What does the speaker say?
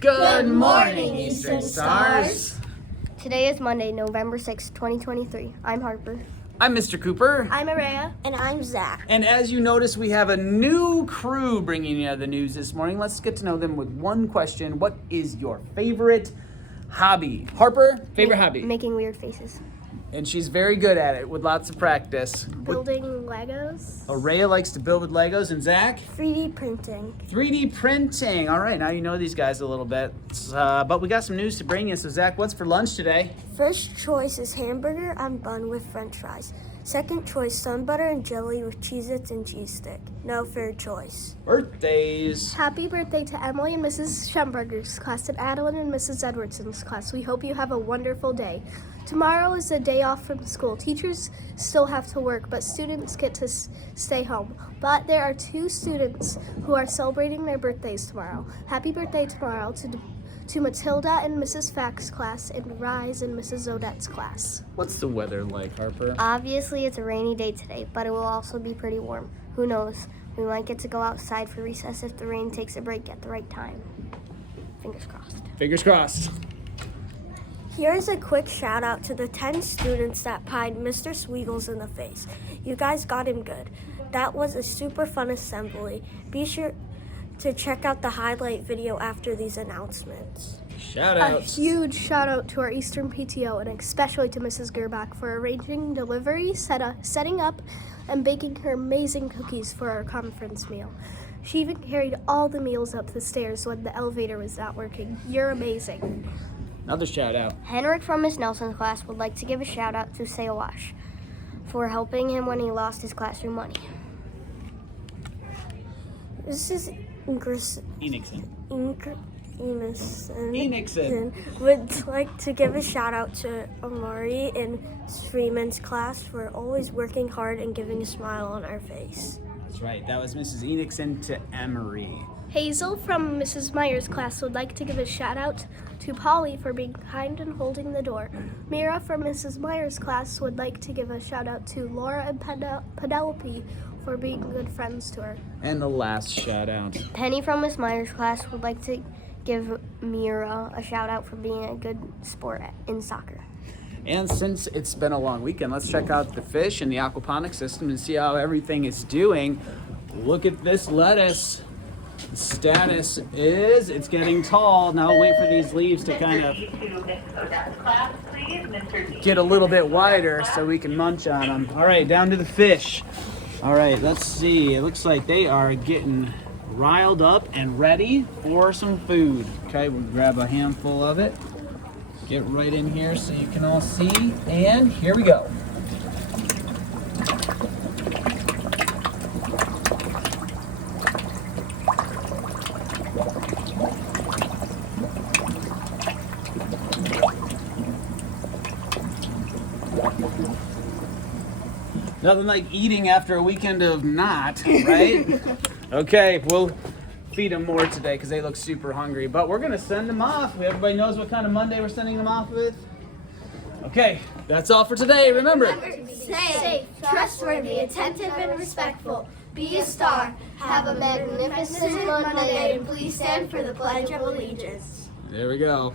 Good morning, Eastern Stars. Today is Monday, November 6, 2023. I'm Harper. I'm Mr. Cooper. I'm Araya. And I'm Zach. And as you notice, we have a new crew bringing you the news this morning. Let's get to know them with one question. What is your favorite hobby? Harper, favorite hobby? Making weird faces. And she's very good at it with lots of practice. Building Legos. Araya likes to build with Legos. And Zach? 3D printing. 3D printing. All right, now you know these guys a little bit. But we got some news to bring you. So Zach, what's for lunch today? First choice is hamburger on bun with french fries. Second choice, sun butter and jelly with Cheez-Its and cheese stick. No third choice. Birthdays. Happy birthday to Emily and Mrs. Schemberger's class and Adeline and Mrs. Edwardson's class. We hope you have a wonderful day. Tomorrow is a day off from school. Teachers still have to work, but students get to stay home. But there are 2 students who are celebrating their birthdays tomorrow. Happy birthday tomorrow to Matilda and Mrs. Fack's class and Rise and Mrs. Odette's class. What's the weather like, Harper? Obviously, it's a rainy day today, but it will also be pretty warm. Who knows? We might get to go outside for recess if the rain takes a break at the right time. Fingers crossed. Fingers crossed. Here's a quick shout out to the 10 students that pied Mr. Sweegles in the face. You guys got him good. That was a super fun assembly. Be sure to check out the highlight video after these announcements. Shout A out. huge shout out to our Eastern PTO and especially to Mrs. Gerbach for arranging delivery, setting up, and baking her amazing cookies for our conference meal. She even carried all the meals up the stairs when the elevator was not working. You're amazing. Another shout out. Henrik from Miss Nelson's class would like to give a shout out to Sayawash for helping him when he lost his classroom money. This is Enixon. Enixon would like to give a shout out to Amari in Freeman's class for always working hard and giving a smile on our face. That's right. That was Mrs. Enixon to Emery. Hazel from Mrs. Meyer's class would like to give a shout out to Polly for being kind and holding the door. Mira from Mrs. Meyer's class would like to give a shout out to Laura and Penelope for being good friends to her. And the last shout out. Penny from Miss Meyer's class would like to give Mira a shout out for being a good sport in soccer. And since it's been a long weekend, let's check out the fish and the aquaponics system and see how everything is doing. Look at this lettuce. The status is it's getting tall. Now wait for these leaves to kind of get a little bit wider so we can munch on them. All right, down to the fish. All right, let's see. It looks like they are getting riled up and ready for some food. Okay, we'll grab a handful of it. Get right in here so you can all see. And here we go. Nothing like eating after a weekend of not, right? Okay, we'll feed them more today because they look super hungry. But we're going to send them off. Everybody knows what kind of Monday we're sending them off with? Okay, that's all for today. Remember, Safe, trustworthy, attentive, and respectful. Be a star. Have a magnificent Monday, and please stand for the Pledge of Allegiance. there we go.